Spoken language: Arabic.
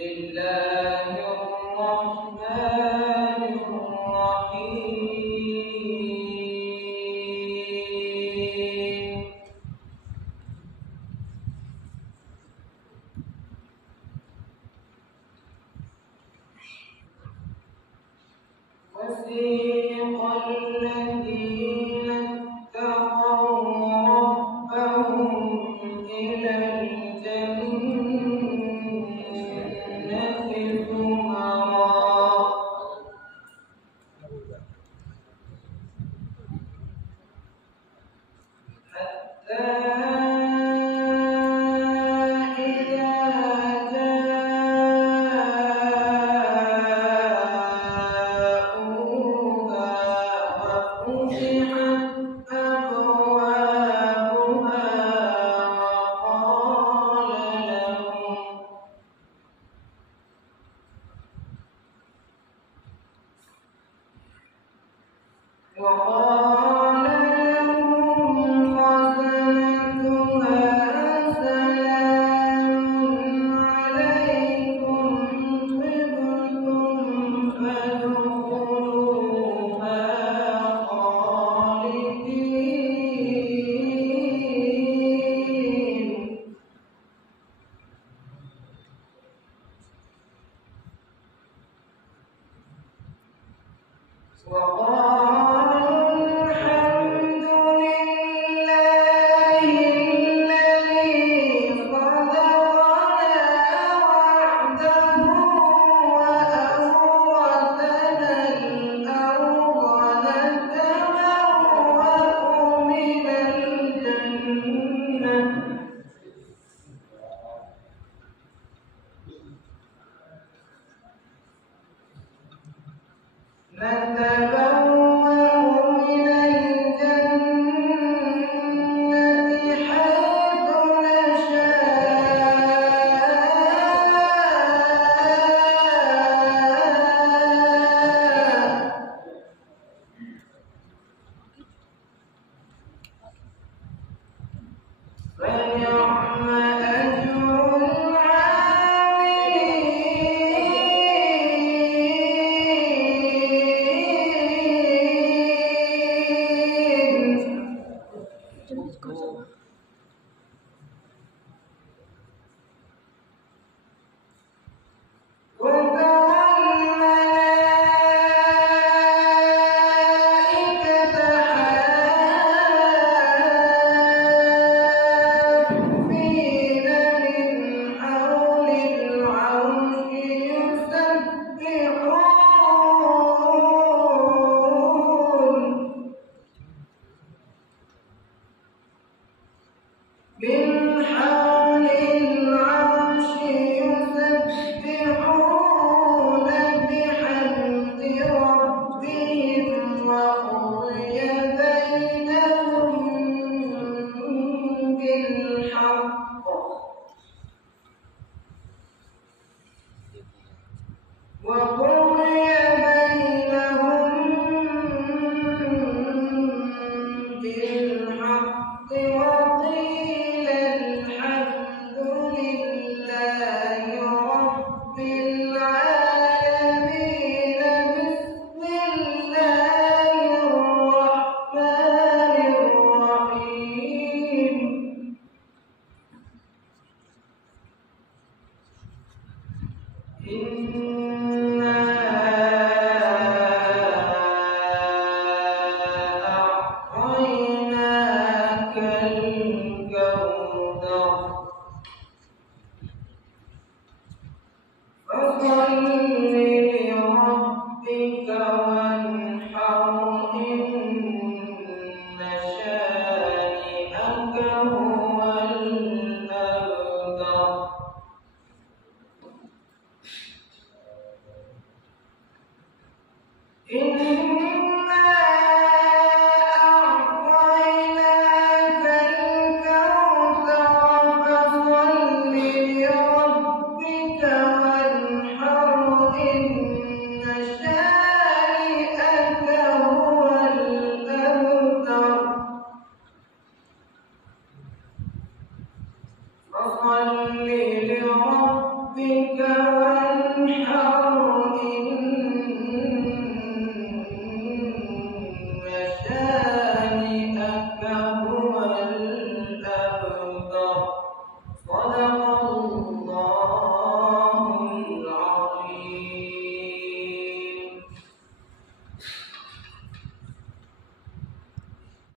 الله الرحمن الرحيم وسيق الذين اتقوا ربهم إلى الجنة زمرا حتى إذا جاءوها وفتحت أبوابها وقال لهم خزنتها سلام عليكم طبتم فادخلوها خالدين وقالوا الحمد لله الذي صدقنا وعده وأورثنا الأرض نتبوأ من الجنة حيث نشاء فنعم أجر من حول العرش يسبحون بحمد ربهم وقضي بينهم بالحق وقيل الحمد لله رب العالمين بسم الله الرحمن الرحيم إنا أعطيناك الكوثر فصل